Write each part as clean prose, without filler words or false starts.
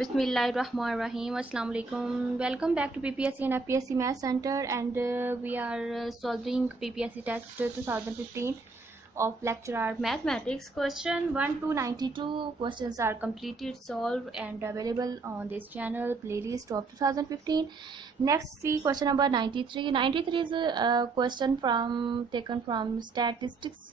Bismillahirrahmanirrahim. Assalamu alaikum. Welcome back to PPSC and FPSC Math Center, and we are solving PPSC test 2015 of lecture mathematics. Question 1 to 92 questions are completed, solved, and available on this channel playlist of 2015. Next, see question number 93. 93 is a question taken from statistics.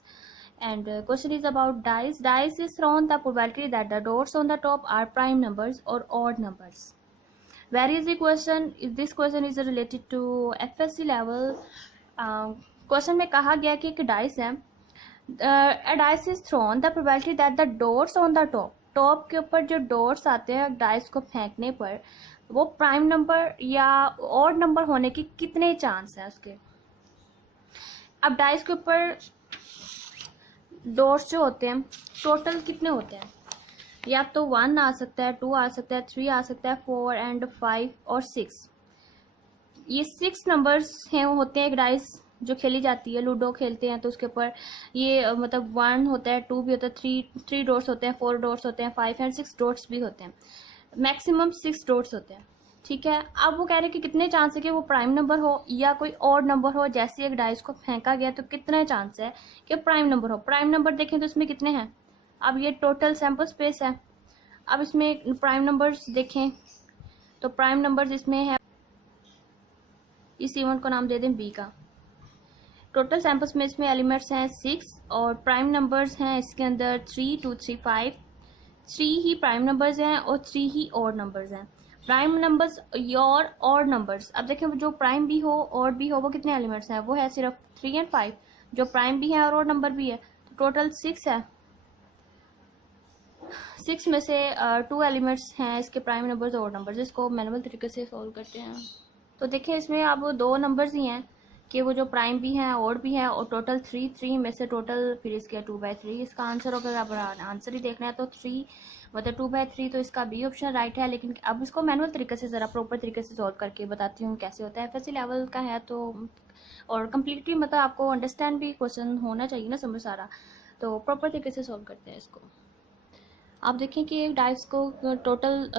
And question is about dice. Dice is thrown the probability that the dots on the top are prime numbers or odd numbers. Where is the question? This question is related to FSC level. Question में कहा गया कि एक dice है. A dice is thrown the probability that the dots on the top के ऊपर जो dots आते हैं डाइस को फेंकने पर वो प्राइम नंबर या ऑड नंबर होने की कितने चांस है उसके. अब डाइस के ऊपर डॉट्स जो होते हैं टोटल कितने होते हैं, या तो 1 आ सकता है, 2 आ सकता है, 3 आ सकता है, 4 एंड 5 और 6. ये 6 नंबर्स हैं होते हैं एक डाइस जो खेली जाती है. लूडो खेलते हैं तो उसके ऊपर ये मतलब 1 होता है, 2 भी होता है, 3 डॉट्स होते हैं, 4 डॉट्स होते हैं, 5 एंड 6 डॉट्स भी होते हैं. मैक्सिमम 6 डॉट्स होते हैं. ठीक है. अब वो कह रहे हैं कि कितने चांस है कि वो प्राइम नंबर हो या कोई ऑड नंबर हो. जैसे एक डाइस को फेंका गया तो कितने चांस है कि प्राइम नंबर हो. प्राइम नंबर देखें तो इसमें कितने हैं. अब ये टोटल सैंपल स्पेस है. अब इसमें प्राइम नंबर्स देखें तो प्राइम नंबर्स इसमें है, इस इवेंट को नाम दे दें बी का. टोटल सैंपल स्पेस में एलिमेंट्स हैं 6 और प्राइम नंबर्स हैं इसके अंदर 3, 2, 3, 5. 3 ही प्राइम नंबर्स हैं और 3 ही ऑड नंबर्स हैं. प्राइम नंबर्स और ऑड नंबर्स. अब देखें जो प्राइम भी हो ऑड भी हो वो कितने एलिमेंट्स हैं, वो है सिर्फ 3 एंड 5. जो प्राइम भी है और ऑड नंबर भी है तो टोटल 6 है. 6 में से 2 एलिमेंट्स हैं इसके प्राइम नंबर्स और ऑड नंबर्स. इसको मैनुअल तरीके से सॉल्व करते हैं. तो देखें इसमें अब 2 नंबर्स ही हैं कि वो जो प्राइम भी हैं ऑड भी हैं और टोटल 3 में से टोटल फिर इसके 2/3. इसका आंसर अगर आप आंसर ही देखना है तो 3 मतलब 2/3 तो इसका बी ऑप्शन राइट है. लेकिन अब इसको मैनुअल तरीके से ज़रा प्रॉपर तरीके से सॉल्व करके बताती हूँ कैसे होता है. एफएससी लेवल का है तो और कम्प्लीटली मतलब आपको अंडरस्टैंड भी क्वेश्चन होना चाहिए ना समझ सारा. तो प्रॉपर तरीके से सॉल्व करते हैं इसको. आप देखें कि एक डाइस को टोटल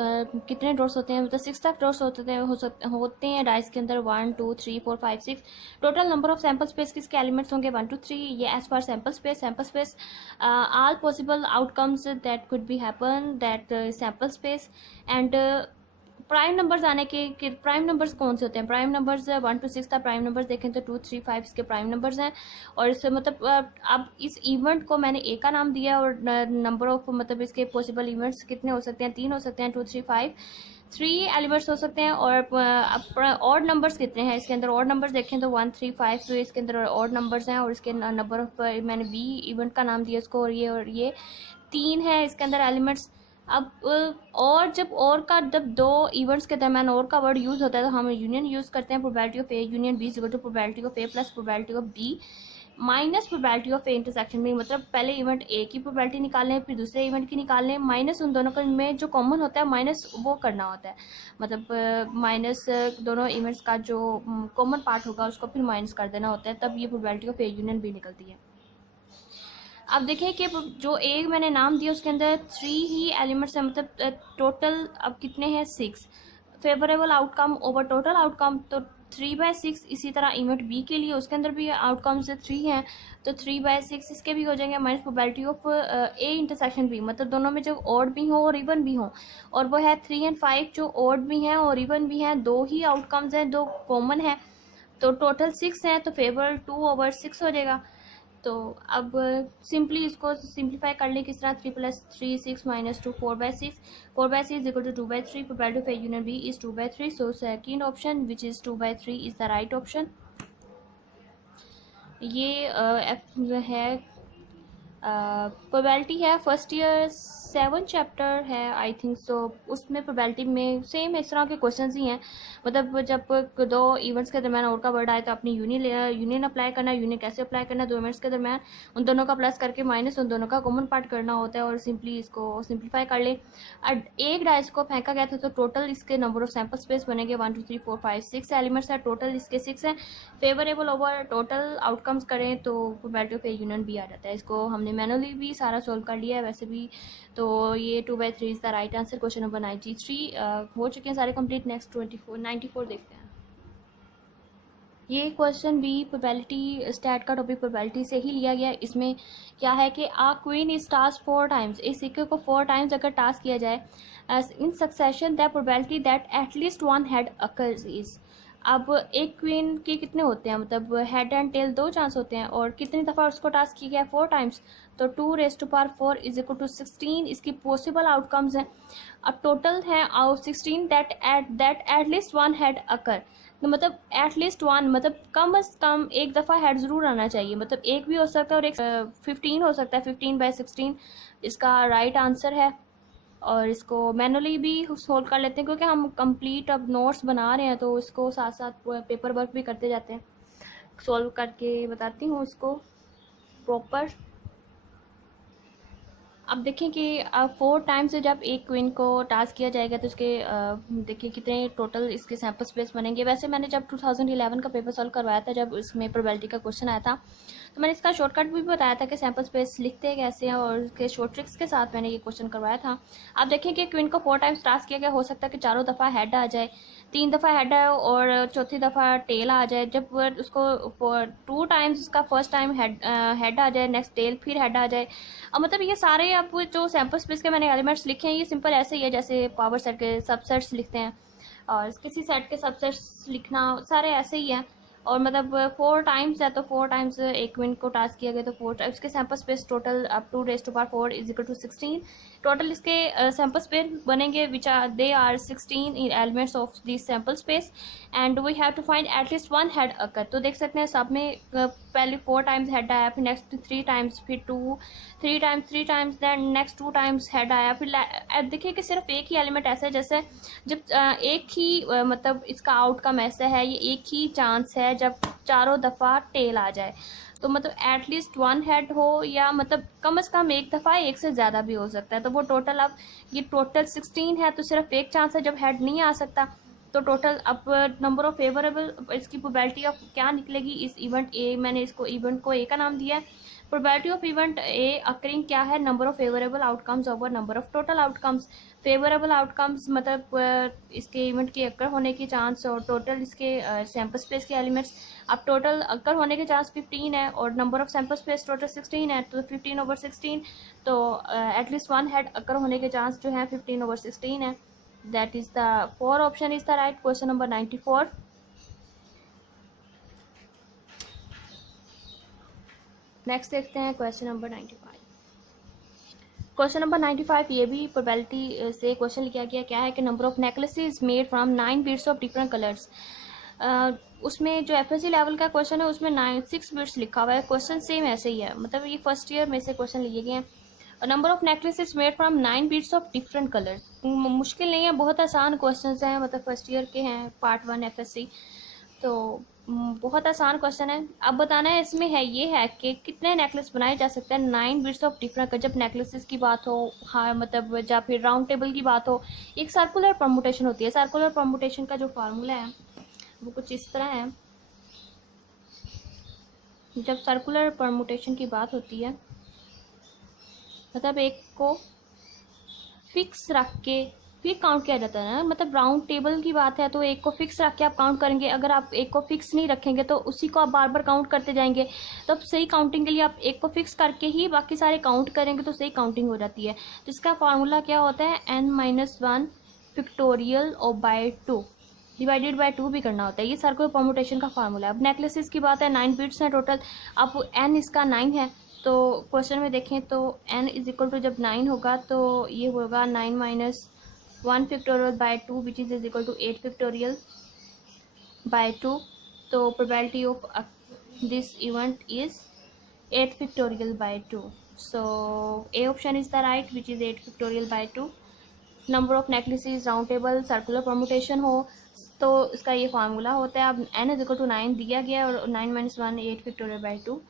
कितने डॉट्स होते हैं, मतलब 6 तक डॉट्स होते हैं डाइस के अंदर. 1, 2, 3, 4, 5, 6. Total number of sample space किसके एलिमेंट्स होंगे 1, 2, 3. ये as per sample space all possible outcomes that could be happen that sample space. And prime numbers आने के प्राइम नंबर्स कौन से होते हैं. प्राइम नंबर्स 1 to 6 था. प्राइम नंबर्स देखें तो 2, 3, 5 इसके प्राइम नंबर्स हैं. और इससे मतलब अब इस इवेंट को मैंने ए का नाम दिया और नंबर ऑफ मतलब इसके पॉसिबल इवेंट्स कितने हो सकते हैं 3 हो सकते हैं. 2, 3, 5 3 एलिमेंट्स हो सकते हैं. और ऑड नंबर्स कितने हैं इसके अंदर. ऑड नंबर्स देखें तो 1, 3, 5 तो इसके अंदर ऑड नंबर्स हैं. और इसके नंबर ऑफ मैंने बी इवेंट का नाम दिया इसको. और ये 3 है इसके अंदर एलिमेंट्स. अब और जब 2 इवेंट्स के दरम्यान और का वर्ड यूज़ होता है तो हम यूनियन यूज़ करते हैं. Probability of A union B is equal to probability of A plus probability of B minus probability of A intersection B. मतलब पहले इवेंट ए की प्रोबेबिलिटी निकाल लें फिर दूसरे इवेंट की निकाल लें माइनस उन दोनों में जो कॉमन होता है माइनस वो करना होता है. मतलब माइनस दोनों इवेंट्स का जो कॉमन पार्ट होगा उसको फिर माइनस कर देना होता है, तब ये probability of A union B निकलती है. अब देखें कि जो एक मैंने नाम दिया उसके अंदर 3 ही एलिमेंट्स हैं. मतलब टोटल अब कितने हैं 6. Favourable outcome over total outcome तो 3/6. इसी तरह इवेंट बी के लिए उसके अंदर भी आउटकम्स 3 हैं तो 3/6 इसके भी हो जाएंगे. Minus probability of A intersection B मतलब दोनों में जो ऑड भी हो और इवन भी हो. और वो है 3 एंड 5 जो ऑड भी हैं और इवन भी हैं. 2 ही आउटकम्स हैं, 2 कॉमन है तो टोटल 6 हैं तो फेवरेबल 2/6 हो जाएगा. तो अब सिंपली इसको सिंप्लीफाई कर लें किस तरह. 3 + 3 6 - 2 4/6. 4/6 is equal to 2/3. Probability of A union B is 2/3. So second option which is 2/3 is the right option. ये है प्रोबेबिलिटी है फर्स्ट ईयर 7 चैप्टर है आई थिंक सो. उसमें प्रोबेबिलिटी में सेम इस तरह के क्वेश्चंस ही हैं. मतलब जब 2 इवेंट्स के दरम्यान और का वर्ड आए तो अपनी यूनियन अप्लाई करना. यूनियन कैसे अप्लाई करना 2 इवेंट्स के दरम्यान उन दोनों का प्लस करके माइनस उन दोनों का कॉमन पार्ट करना होता है. और सिंपली इसको सिंप्लीफाई कर ले. एक डाइस को फेंका गया था तो टोटल इसके नंबर ऑफ सैंपल स्पेस बनेंगे 1, 2, 3, 4, 5, 6 एलिमेंट्स है. टोटल इसके 6 हैं. फेवरेबल ओवर टोटल आउटकम्स करें तो probability of A union B आ जाता है. इसको हमने मैनुअली भी सारा सोल्व कर लिया है वैसे भी तो ये 2/3 is the right answer. Question number 93 हो चुके हैं सारे कंप्लीट। नेक्स्ट 94 देखते हैं। ये क्वेश्चन भी प्रोबेबिलिटी स्टैट का टॉपिक प्रोबेबिलिटी से ही लिया गया। इसमें क्या है कि आ क्वीन इज टास्क 4 टाइम्स, इस सिक्के को 4 टाइम्स अगर टास्क किया जाए इन succession that probability that at least one head occurs is. अब एक क्वीन के कितने होते हैं, मतलब हेड एंड टेल 2 चांस होते हैं, और कितनी दफ़ा उसको टास्क किया गया 4 टाइम्स, तो 2⁴ इज इक्वल टू 16 इसकी पॉसिबल आउटकम्स हैं। अब टोटल है out 16 that at least one head occur, तो मतलब एटलीस्ट वन मतलब कम अज कम एक दफ़ा हेड ज़रूर आना चाहिए, मतलब एक भी हो सकता है और एक 15 हो सकता है। 15/16 इसका राइट आंसर है। और इसको मैनुअली भी सोल्व कर लेते हैं क्योंकि हम कंप्लीट अब नोट्स बना रहे हैं, तो इसको साथ साथ पेपर वर्क भी करते जाते हैं। सोल्व करके बताती हूँ इसको प्रॉपर। अब देखें कि 4 टाइम्स से जब एक क्वीन को टास्क किया जाएगा तो उसके देखिए कितने टोटल इसके सैम्पल स्पेस बनेंगे। वैसे मैंने जब 2011 का पेपर सॉल्व करवाया था, जब इसमें प्रोबेबिलिटी का क्वेश्चन आया था, तो मैंने इसका शॉर्टकट भी बताया था कि सैम्पल स्पेस लिखते कैसे हैं, और उसके शॉर्ट ट्रिक्स के साथ मैंने ये क्वेश्चन करवाया था। आप देखें कि क्वीन को 4 टाइम्स टास्क किया गया, हो सकता है कि 4 दफ़ा हेड आ जाए, 3 दफ़ा हेड आए और चौथी दफ़ा टेल आ जाए। जब उसको 2 टाइम्स उसका फर्स्ट टाइम हेड आ जाए, नेक्स्ट टेल, फिर हेड आ जाए। अब मतलब ये सारे अब जो सैम्पल स्पेस के मैंने एलिमेंट्स लिखे हैं, ये सिंपल ऐसे ही है जैसे पावर सेट के सबसेट्स लिखते हैं, और किसी सेट के सबसेट्स लिखना सारे ऐसे ही है। और मतलब 4 टाइम्स है तो 4 टाइम्स एक क्वीन को टास्क किया गया, तो 4 टाइम्स के सैम्पल स्पेस टोटल अब 2⁴ इज इक्वल टू 16। टोटल इसके सैम्पल स्पेस बनेंगे which are they are 16 elements of this sample space, and we have to find at least one head occur. तो देख सकते हैं सब में पहले 4 टाइम्स हेड आया, फिर नेक्स्ट 3 टाइम्स, फिर 3 times then next 2 times head आया। फिर देखिए कि सिर्फ एक ही एलिमेंट ऐसा है जैसे जब एक ही मतलब इसका आउटकम ऐसा है, ये एक ही चांस है जब 4 दफ़ा टेल आ जाए, तो मतलब एटलीस्ट वन हेड हो, या मतलब कम से कम एक दफ़ा, एक से ज़्यादा भी हो सकता है। तो वो टोटल अब ये टोटल 16 है, तो सिर्फ एक चांस है जब हेड नहीं आ सकता। तो टोटल अब नंबर ऑफ फेवरेबल इसकी प्रोबेबिलिटी ऑफ क्या निकलेगी इस इवेंट ए, मैंने इसको इवेंट को ए का नाम दिया है। Probability of event A occurring क्या है, number of favourable outcomes over number of total outcomes. Favourable outcomes मतलब इसके इवेंट के अक्कर होने की चांस, और टोटल इसके सैम्पल स्पेस के एलिमेंट्स। अब टोटल अक्कर होने के चांस 15 है और number of sample space total 16 है, तो 15/16, तो एटलीस्ट वन हेड अक्कर होने के चांस जो है 15/16 है। That is the 4 option is the right. Question number 94। Next देखते हैं क्वेश्चन नंबर 95। क्वेश्चन नंबर 95 ये भी प्रोबेबिलिटी से क्वेश्चन लिखा गया। क्या है कि number of necklaces made from 9 beads of different colours. उसमें जो एफएससी लेवल का क्वेश्चन है उसमें 6 बीड्स लिखा हुआ है। क्वेश्चन सेम ऐसे ही है, मतलब ये फर्स्ट ईयर में से क्वेश्चन लिए गए हैं। Number of necklaces made from 9 beads of different colours. मुश्किल नहीं है, बहुत आसान क्वेश्चन हैं, मतलब फर्स्ट ईयर के हैं, पार्ट 1 एफएससी, तो बहुत आसान क्वेश्चन है। अब बताना है इसमें है ये है कि कितने नेकलेस बनाए जा सकते हैं 9 बीड्स ऑफ डिफरेंट। जब नेकलेसेस की बात हो, हाँ मतलब या फिर राउंड टेबल की बात हो, एक सर्कुलर परमुटेशन होती है। सर्कुलर परमुटेशन का जो फार्मूला है वो कुछ इस तरह है। जब सर्कुलर परमुटेशन की बात होती है, मतलब एक को फिक्स रख के फिर काउंट किया जाता है ना, मतलब राउंड टेबल की बात है तो एक को फिक्स रख के आप काउंट करेंगे। अगर आप एक को फिक्स नहीं रखेंगे तो उसी को आप बार बार काउंट करते जाएंगे। तो अब सही काउंटिंग के लिए आप एक को फिक्स करके ही बाकी सारे काउंट करेंगे तो सही काउंटिंग हो जाती है। तो इसका फार्मूला क्या होता है, n-1 फैक्टोरियल और बाय 2 डिवाइडेड बाय 2 भी करना होता है। ये सर्कुलर परमुटेशन का फार्मूला है। अब नेकलेसेस की बात है, 9 बीट्स हैं टोटल। अब n इसका 9 है, तो क्वेश्चन में देखें तो n इज इक्वल टू जब 9 होगा तो ये होगा 9 - 1 factorial by 2 which is equal to 8 factorial by 2। तो probability of this event is 8 factorial by 2। So A option is the right which is 8 factorial by 2। Number of necklaces round table circular permutation हो तो इसका ये formula होता है। अब n is equal to 9 दिया गया और 9 - 1 8 factorial by 2।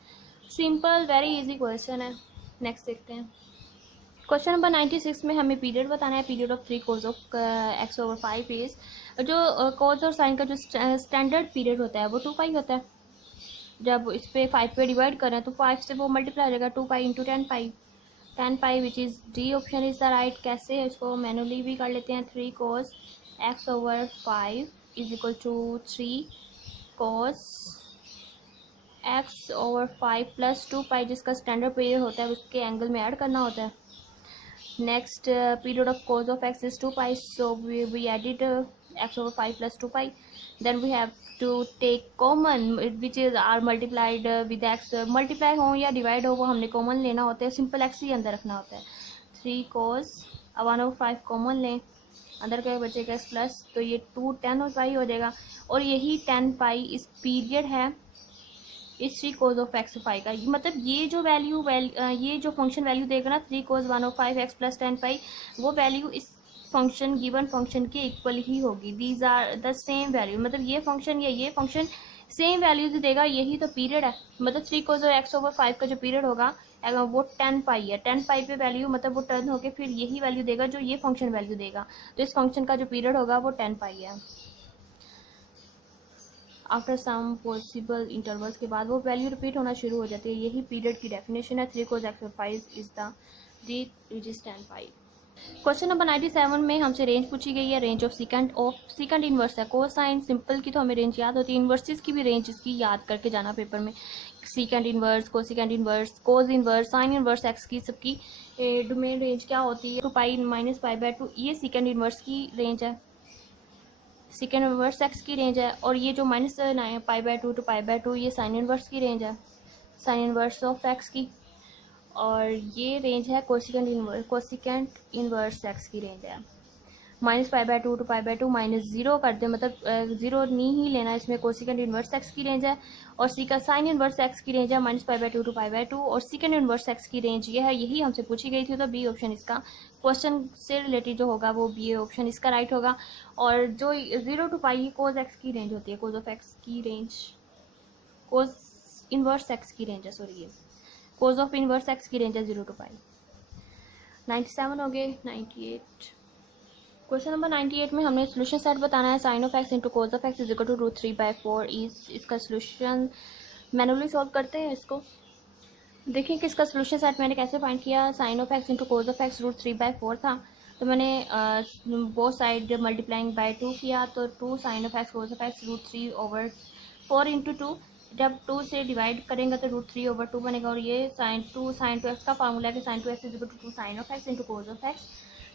Simple very easy question है। नेक्स्ट देखते हैं क्वेश्चन नंबर 96 में हमें पीरियड बताना है। Period of 3 cos of x/5 is, जो cos और साइन का जो स्टैंडर्ड पीरियड होता है वो 2π होता है। जब इस पे 5 पे डिवाइड करें तो 5 से वो मल्टीप्लाई हो जाएगा 2π × 10π। 10 पाई which is D option is the right. कैसे है इसको मैनुअली भी कर लेते हैं। 3 cos x/5 is equal to 3 cos x/5 plus 2 pi जिसका स्टैंडर्ड पीरियड होता है उसके एंगल में ऐड करना होता है। Next period of cos of x is 2 pi, so we added x/5 plus 2 pi. Then we have to take common which is r multiplied with x, multiply हो या divide हो वो हमने कॉमन लेना होता है, सिंपल x ही अंदर रखना होता है। 3 cos 1/5 कॉमन लें, अंदर क्या बचेगा x प्लस, तो ये 2 10 पाई हो जाएगा। और यही 10 पाई इस पीरियड है इस 3 cos of x/5 का, मतलब ये जो ये जो फंक्शन वैल्यू देगा ना 3 cos 1/5 x प्लस 10 पाई, वो वैल्यू इस फंक्शन गिवन फंक्शन के इक्वल ही होगी। These are the same value, मतलब ये फंक्शन या ये फंक्शन सेम वैल्यूज देगा, यही तो पीरियड है। मतलब 3 cos x/5 का जो पीरियड होगा वो 10 पाई है। 10 पाई पे वैल्यू मतलब वो टर्न होके फिर यही वैल्यू देगा जो ये फंक्शन वैल्यू देगा, तो इस फंक्शन का जो पीरियड होगा वो 10 पाई है। आफ्टर सम पॉसिबल इंटरवल्स के बाद वो वैल्यू रिपीट होना शुरू हो जाती है, यही पीरियड की डेफिनेशन है। 3 cos x/5 is the D which is 10 pi. Question number 97 में हमसे रेंज पूछी गई है, रेंज ऑफ सीकेंड इनवर्स है। कोसाइन सिंपल की तो हमें रेंज याद होती है, इनवर्सेस की भी रेंज इसकी याद करके जाना पेपर में। सीकेंड inverse, cosecant inverse, cos inverse, sine inverse x की सबकी डोमेन रेंज क्या होती है, 2 पाई माइनस पाई बाय 2, ये सीकेंड इनवर्स की रेंज है, सीकेंड इनवर्स एक्स की रेंज है। और ये जो minus pi by 2 to pi by 2 ये साइन इनवर्स की रेंज है, साइन इनवर्स ऑफ एक्स की। और ये रेंज है कोसिकेंड इनवर्स एक्स की रेंज है। Minus pi by 2 to pi by 2 minus 0 कर दे, मतलब 0 नहीं ही लेना, इसमें कोसिकेंड इनवर्स एक्स की रेंज है। और सी का साइन इनवर्स एक्स की रेंज है minus pi by 2 to pi by 2, और सेकेंड इनवर्स एक्स की रेंज ये है, यही हमसे पूछी गई थी, तो बी ऑप्शन इसका क्वेश्चन से रिलेटेड जो होगा वो बी ऑप्शन इसका राइट होगा। और जो 0 टू पाई कोस एक्स की रेंज होती है, कोस ऑफ एक्स की रेंज, कोस इनवर्स एक्स की रेंज है, सॉरी ये कोस ऑफ इनवर्स एक्स की रेंज है 0 टू पाई। 97 हो गए। 98 क्वेश्चन नंबर 98 में हमने सोल्यूशन सेट बताना है। Sine of x into cos of x is equal to √3/4 is, इसका सोल्यूशन मैनुअली सॉल्व करते हैं इसको। देखिए कि इसका सोल्यूशन सेट मैंने कैसे फाइंड किया। Sine of x into cos of x √3/4 था, तो मैंने बोथ साइड मल्टीप्लाइंग बाय 2 किया, तो 2 sine of x cos of x √3/4 into 2, जब 2 से डिवाइड करेंगे तो √3/2 बनेगा। और ये साइन टू एक्स का फार्मूला है कि sine 2x is equal to 2 sine of x into cos of x.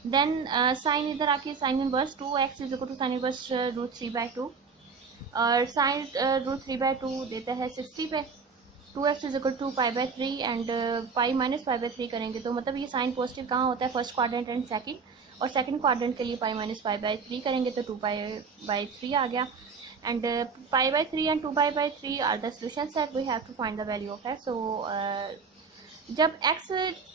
Then sine इधर आके sine inverse 2x is equal to sine inverse √3/2, और साइन √3/2 देता है 60 पे। 2x is equal to π/3 and pi minus π/3 करेंगे तो मतलब ये साइन पॉजिटिव कहाँ होता है, फर्स्ट क्वाड्रेंट एंड सेकंड, और सेकंड क्वाड्रेंट के लिए पाई माइनस π/3 करेंगे तो 2π/3 आ गया। And π/3 and 2π/3 are the solution set, we have to find the value of x. So जब x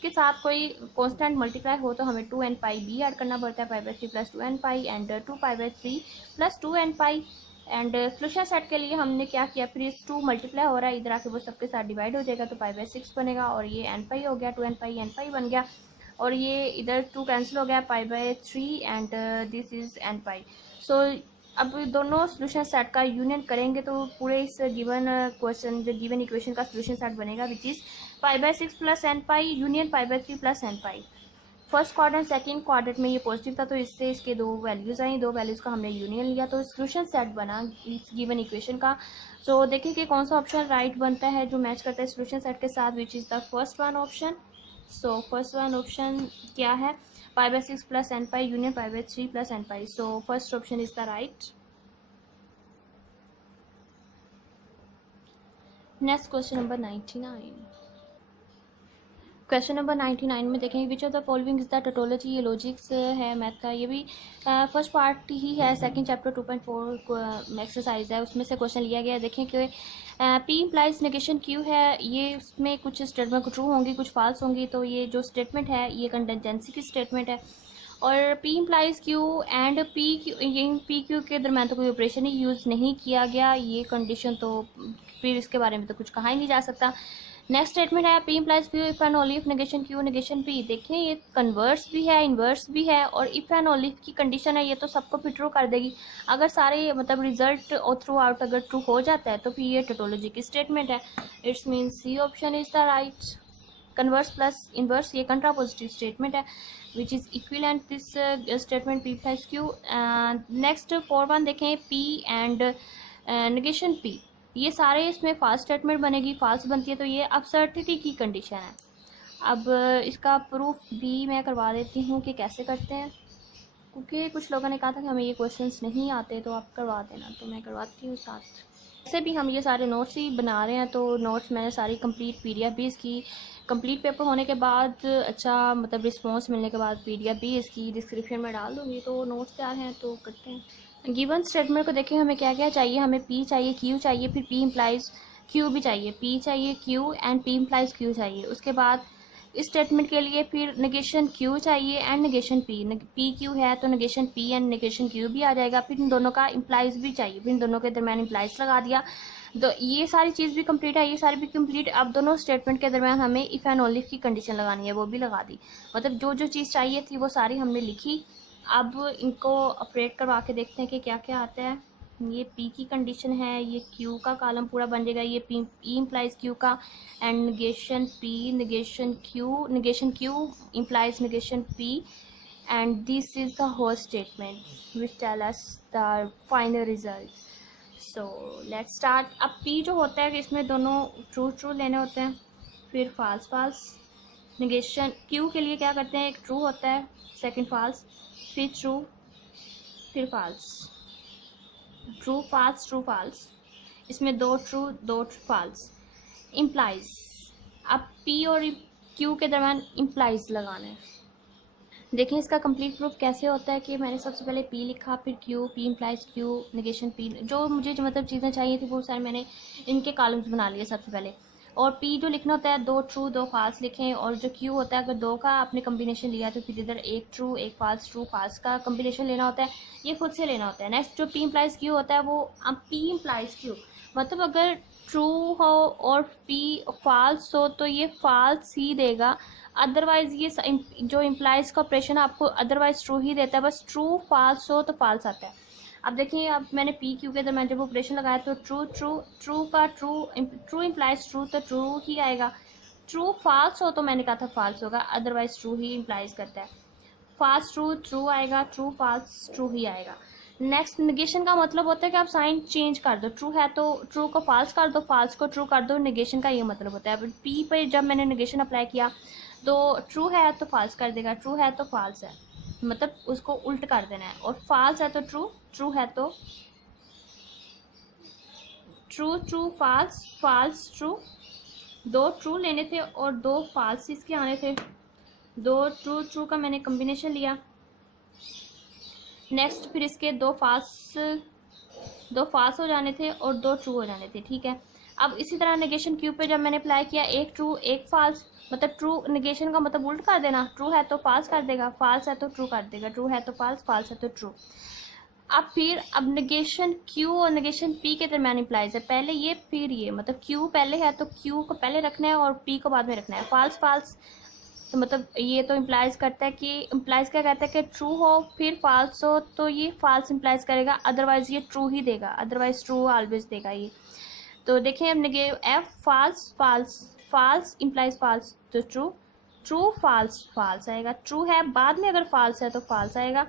के साथ कोई कांस्टेंट मल्टीप्लाई हो तो हमें 2n पाई b ऐड करना पड़ता है, π/3 plus 2n pi and 2π/3 plus 2n pi. And solution set के लिए हमने क्या किया, फिर इस 2 मल्टीप्लाई हो रहा है, इधर आके वो सबके साथ डिवाइड हो जाएगा तो π/6 बनेगा, और ये n पाई हो गया, 2n पाई n पाई बन गया, और ये इधर 2 कैंसिल हो गया, π/3 and this is n pi. सो अब दोनों सोल्यूशन सेट का यूनियन करेंगे तो पूरे इस गिवन क्वेश्चन जो गिवन इक्वेशन का सोल्यूशन सेट बनेगा which is π/6 plus n pi union π/3 plus n pi. First quadrant second quadrant में ये पॉजिटिव था तो इससे इसके दो वैल्यूज आई, दो वैल्यूज का हमने यूनियन लिया तो सोल्यूशन सेट बना इस गिवन इक्वेशन का। सो देखिए कि कौन सा ऑप्शन राइट बनता है जो मैच करता है सोल्यूशन सेट के साथ, which is the first one option. So first one option क्या है, π/6 plus n pi union π/3 plus n pi. So first option is the right. Next question number 99। Question number 99 में देखेंगे which of the following is the tautology, ये logics है math का, ये भी first part ही है, सेकंड चैप्टर 2.4 एक्सरसाइज है उसमें से क्वेश्चन लिया गया है। देखें कि P इम्प्लाइज नेगेशन Q है, ये उसमें कुछ स्टेटमेंट ट्रू होंगी कुछ फॉल्स होंगी, तो ये जो स्टेटमेंट है ये कंटिजेंसी की स्टेटमेंट है। और P implies Q and P Q के दरम्यान तो कोई ऑपरेशन ही यूज़ नहीं किया गया, ये कंडीशन तो फिर इसके बारे में तो कुछ कहा ही नहीं जा सकता। नेक्स्ट स्टेटमेंट है P implies Q if and only if negation Q negation P। देखिए ये कन्वर्स भी है इन्वर्स भी है, और इफ एंड ओनली की कंडीशन है, ये तो सबको फिर ट्रू कर देगी। अगर सारे मतलब रिजल्ट और थ्रू आउट अगर ट्रू हो जाता है तो फिर ये टोटोलॉजी की स्टेटमेंट है। It's mean C option is the right. Converse plus inverse ये कंट्रापोजिटिव स्टेटमेंट है which is equivalent this statement P plus Q. Next 4 देखें पी एंड नेगेशन पी, ये सारे इसमें फॉल्स स्टेटमेंट बनेगी, फॉल्स बनती है तो ये अबसर्डिटी की कंडीशन है। अब इसका प्रूफ भी मैं करवा देती हूँ कि कैसे करते हैं, क्योंकि कुछ लोगों ने कहा था कि हमें ये क्वेश्चंस नहीं आते तो आप करवा देना, तो मैं करवाती हूँ साथ। वैसे भी हम ये सारे नोट्स ही बना रहे हैं, तो नोट्स मैंने सारी कंप्लीट PDF भी इसकी कंप्लीट पेपर होने के बाद अच्छा मतलब रिस्पांस मिलने के बाद PDF भी इसकी डिस्क्रिप्शन में डाल दूँगी। तो नोट्स तैयार हैं तो करते हैं। गिवन स्टेटमेंट को देखिए हमें क्या क्या चाहिए, हमें P चाहिए, Q चाहिए, फिर P इम्प्लाइज Q भी चाहिए, P चाहिए Q and P implies Q चाहिए। उसके बाद इस स्टेटमेंट के लिए फिर नेगेशन Q चाहिए and negation P, P Q है तो negation P and negation Q भी आ जाएगा। फिर इन दोनों का इम्प्लाइज भी चाहिए, फिर इन दोनों के दरम्यान इम्प्लाइज लगा दिया, तो ये सारी चीज़ भी कंप्लीट है, ये सारी भी कंप्लीट। अब दोनों स्टेटमेंट के दरम्यान हमें इफ़ एंड ओनली की कंडीशन लगानी है, वो भी लगा दी। मतलब जो जो चीज़ चाहिए थी वो सारी हमने लिखी। अब इनको ऑपरेट करवा के देखते हैं कि क्या क्या आता है। ये P की कंडीशन है, ये Q का कॉलम पूरा बन जाएगा, ये P इम्प्लाइज Q का and negation P negation Q implies negation P and this is the whole statement which tell us the final result. So let's start. अब P जो होता है कि इसमें दोनों ट्रू ट्रू लेने होते हैं, फिर फाल्स फाल्स। नेगेशन Q के लिए क्या करते हैं, एक ट्रू होता है, सेकंड फाल्स, फिर ट्रू, फिर false, true false true false, इसमें दो ट्रू दो फाल्स। इम्प्लाइज, अब P और Q के दरम्यान इम्प्लाइज लगाना है। देखिए इसका कंप्लीट प्रूफ कैसे होता है कि मैंने सबसे पहले P लिखा, फिर Q, P implies Q, negation P, जो मुझे जो मतलब चीज़ें चाहिए थी वो सारे मैंने इनके कॉलम्स बना लिए सबसे पहले। और P जो लिखना होता है दो ट्रू दो फाल्स लिखें, और जो Q होता है अगर दो का आपने कम्बिनेशन लिया तो फिर इधर एक ट्रू एक फाल्स, ट्रू फाल्स का कम्बिनेशन लेना होता है, ये खुद से लेना होता है। नेक्स्ट जो P इम्प्लाइज Q होता है वो P इम्प्लाइज Q, मतलब अगर ट्रू हो और P फाल्स हो तो ये फाल्स ही देगा, अदरवाइज ये जो इम्प्लाइज का ऑपरेशन आपको अदरवाइज ट्रू ही देता है, बस ट्रू फाल्स हो तो फाल्स आता है। अब देखिए अब मैंने P Q के दरम्यान जब ऑपरेशन लगाया तो ट्रू ट्रू ट्रू का ट्रू इम्प्लाइज ट्रू तो ट्रू ही आएगा, ट्रू फाल्स हो तो मैंने कहा था फाल्स होगा, अदरवाइज ट्रू ही इम्प्लाइज करता है। फाल्स ट्रू ट्रू आएगा, ट्रू फाल्स ट्रू ही आएगा। नेक्स्ट नेगेशन का मतलब होता है कि आप साइन चेंज कर दो, ट्रू है तो ट्रू को फाल्स कर दो, फाल्स को ट्रू कर दो, नेगेशन का ये मतलब होता है। अब P पे जब मैंने नेगेशन अप्लाई किया तो ट्रू है तो फाल्स कर देगा, ट्रू है तो फाल्स है, मतलब उसको उल्ट कर देना है, और फाल्स है तो ट्रू, ट्रू है तो true, true false false true. दो ट्रू लेने थे और दो फाल्स इसके आने थे, दो ट्रू ट्रू का मैंने कम्बिनेशन लिया। नेक्स्ट फिर इसके दो फाल्स हो जाने थे और दो ट्रू हो जाने थे, ठीक है। अब इसी तरह नेगेशन Q पे जब मैंने अप्लाई किया एक ट्रू एक फाल्स, मतलब ट्रू नेगेशन का मतलब उल्ट कर देना, ट्रू है तो फाल्स कर देगा, फाल्स है तो ट्रू कर देगा, ट्रू है तो फाल्स, फाल्स है तो ट्रू। अब नेगेशन Q और नेगेशन P के दरम्यान इम्प्लाइज है, पहले ये फिर ये, मतलब Q पहले है तो Q को पहले रखना है और P को बाद में रखना है। फाल्स फाल्स तो मतलब ये तो इम्प्लाइज करता है कि इम्प्लाइज क्या कहता है कि ट्रू हो फिर फाल्स हो तो ये फाल्स इम्प्लाइज करेगा, अदरवाइज ये ट्रू ही देगा, अदरवाइज ट्रू ऑलवेज देगा ये। तो देखें अब F false false false implies false तो ट्रू, ट्रू फाल्स फाल्स आएगा, ट्रू है बाद में अगर फाल्स है तो फाल्स आएगा।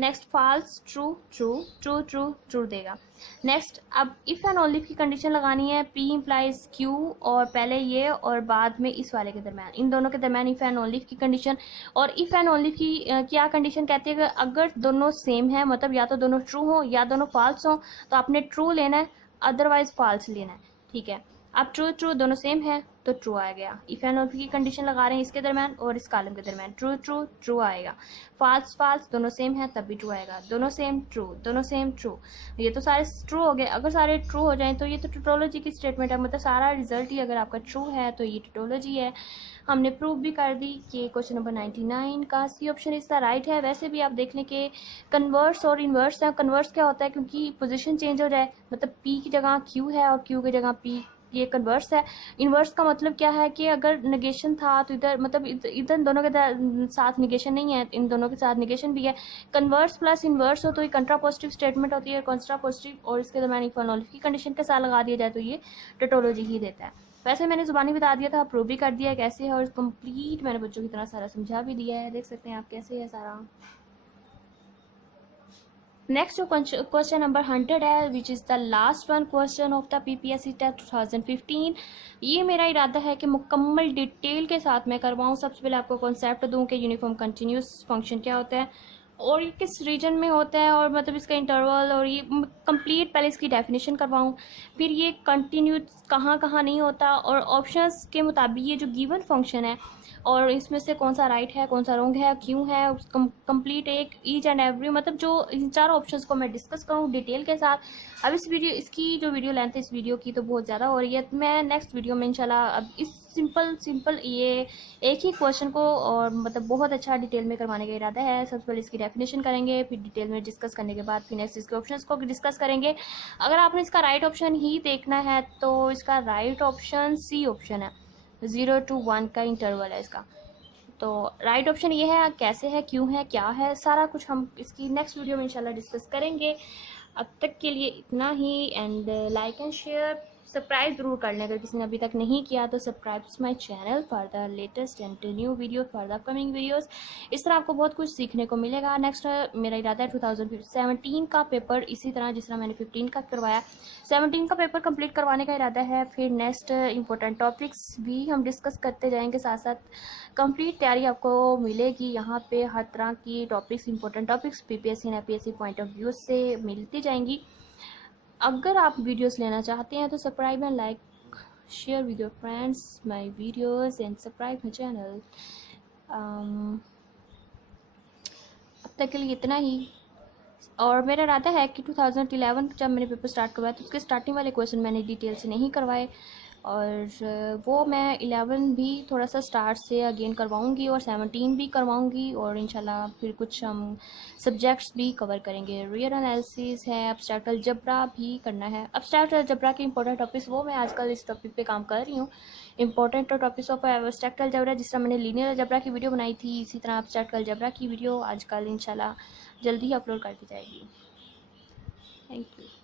Next false true true true true true देगा। नेक्स्ट अब इफ़ एंड ओनली की कंडीशन लगानी है, P इम्प्लाइज Q और पहले ये और बाद में इस वाले के दरम्यान, इन दोनों के दरम्यान इफ़ एंड ओनली की कंडीशन। और इफ़ एंड ओनली की क्या कंडीशन कहती है कि अगर दोनों सेम है, मतलब या तो दोनों ट्रू हो या दोनों फाल्स हो तो आपने ट्रू लेना है, अदरवाइज फाल्स लेना है, ठीक है। अब ट्रू ट्रू दोनों सेम है तो ट्रू आ गया। इफ़ एंड ओनली की कंडीशन लगा रहे हैं इसके दरम्यान और इस कॉलम के दरम्यान, ट्रू ट्रू ट्रू आएगा, फाल्स फाल्स दोनों सेम है तब भी ट्रू आएगा, दोनों सेम ट्रू, दोनों सेम ट्रू। ये तो सारे ट्रू हो गए, अगर सारे ट्रू हो जाएं तो ये तो टोटोलॉजी की स्टेटमेंट है, मतलब सारा रिजल्ट ही अगर आपका ट्रू है तो ये टोटोलॉजी है। हमने प्रूव भी कर दी कि क्वेश्चन नंबर 99 का सी ऑप्शन इसका राइट है। वैसे भी आप देख लें कि कन्वर्स और इन्वर्स है, कन्वर्स क्या होता है क्योंकि पोजीशन चेंज हो जाए, मतलब P की जगह Q है और Q की जगह P, ये कन्वर्स है। इन्वर्स का मतलब क्या है कि अगर नेगेशन था तो इधर मतलब इधर दोनों के साथ नेगेशन नहीं है, इन दोनों के साथ नेगेशन भी है। कन्वर्स प्लस इन्वर्स हो तो ये कंट्रापोजिटिव स्टेटमेंट होती है, कंट्रापोजिटिव और इसके दरम्यान इफ एंड ओनली की कंडीशन के साथ लगा दिया जाए तो ये टोटोलॉजी ही देता है। वैसे मैंने ज़ुबानी बता दिया था, प्रूव भी कर दिया कैसे है, और कंप्लीट मैंने बच्चों की तरह सारा समझा भी दिया है। देख सकते हैं आप कैसे है सारा। नेक्स्ट जो क्वेश्चन नंबर 100 है, which is the last one question of the PPSC test 2015। ये मेरा इरादा है कि मुकम्मल डिटेल के साथ मैं करवाऊँ। सबसे पहले आपको कॉन्सेप्ट दूँ कि यूनिफॉर्म कंटिन्यूस फंक्शन क्या होता है और ये किस रीजन में होता है, और मतलब इसका इंटरवल, और ये कंप्लीट पहले इसकी डेफिनेशन करवाऊँ, फिर ये कंटिन्यूस कहाँ कहाँ नहीं होता, और ऑप्शंस के मुताबिक ये जो गिवन फंक्शन है और इसमें से कौन सा राइट है, कौन सा रॉन्ग है, क्यों है, कंप्लीट एक ईच एंड एवरी, मतलब जो इन चारों ऑप्शंस को मैं डिस्कस करूँ डिटेल के साथ। अब इस वीडियो, इसकी जो वीडियो लेंथ है इस वीडियो की तो बहुत ज़्यादा हो रही है, मैं नेक्स्ट वीडियो में इंशाल्लाह अब इस सिंपल ये एक ही क्वेश्चन को और मतलब बहुत अच्छा डिटेल में करवाने का इरादा है। सबसे पहले इसकी डेफिनेशन करेंगे, फिर डिटेल में डिस्कस करने के बाद फिर नेक्स्ट इसके ऑप्शंस को डिस्कस करेंगे। अगर आपने इसका राइट ऑप्शन ही देखना है तो इसका राइट ऑप्शन सी ऑप्शन है, 0 to 1 का इंटरवल है इसका। तो राइट ऑप्शन ये है, कैसे है, क्यों है, क्या है, सारा कुछ हम इसकी नेक्स्ट वीडियो में इंशाल्लाह डिस्कस करेंगे। अब तक के लिए इतना ही, and like and share, subscribe जरूर कर लें अगर किसी ने अभी तक नहीं किया तो। Subscribe my channel for the latest and new video for the upcoming videos. इस तरह आपको बहुत कुछ सीखने को मिलेगा। नेक्स्ट मेरा इरादा है 2017 का पेपर इसी तरह जिस तरह मैंने 15 का करवाया, 17 का पेपर कंप्लीट करवाने का इरादा है। फिर नेक्स्ट इंपॉर्टेंट टॉपिक्स भी हम डिस्कस करते जाएंगे, साथ साथ कंप्लीट तैयारी आपको मिलेगी यहाँ पे। हर तरह की topics, important topics PPSC and APSC point of view से मिलती जाएंगी। अगर आप वीडियोस लेना चाहते हैं तो subscribe and like share with your friends my videos and subscribe my channel. अब तक के लिए इतना ही, और मेरा इरादा है कि 2011 जब मैंने पेपर स्टार्ट करवाया तो उसके स्टार्टिंग वाले क्वेश्चन मैंने डिटेल से नहीं करवाए, और वो मैं 11 भी थोड़ा सा स्टार्ट से अगेन करवाऊंगी और 17 भी करवाऊंगी, और इंशाल्लाह फिर कुछ हम सब्जेक्ट्स भी कवर करेंगे। रियल एनालिसिस है, एब्स्ट्रैक्ट अलजेब्रा भी करना है। एब्स्ट्रैक्ट अलजेब्रा के इंपॉर्टेंट टॉपिक्स वो मैं आजकल इस टॉपिक पे काम कर रही हूँ। Important topics of abstract algebra, जिस तरह मैंने लीनियर अलजेब्रा की वीडियो बनाई थी, इसी तरह एब्स्ट्रैक्ट अलजेब्रा की वीडियो आजकल इंशाल्लाह जल्दी ही अपलोड कर दी जाएगी। Thank you.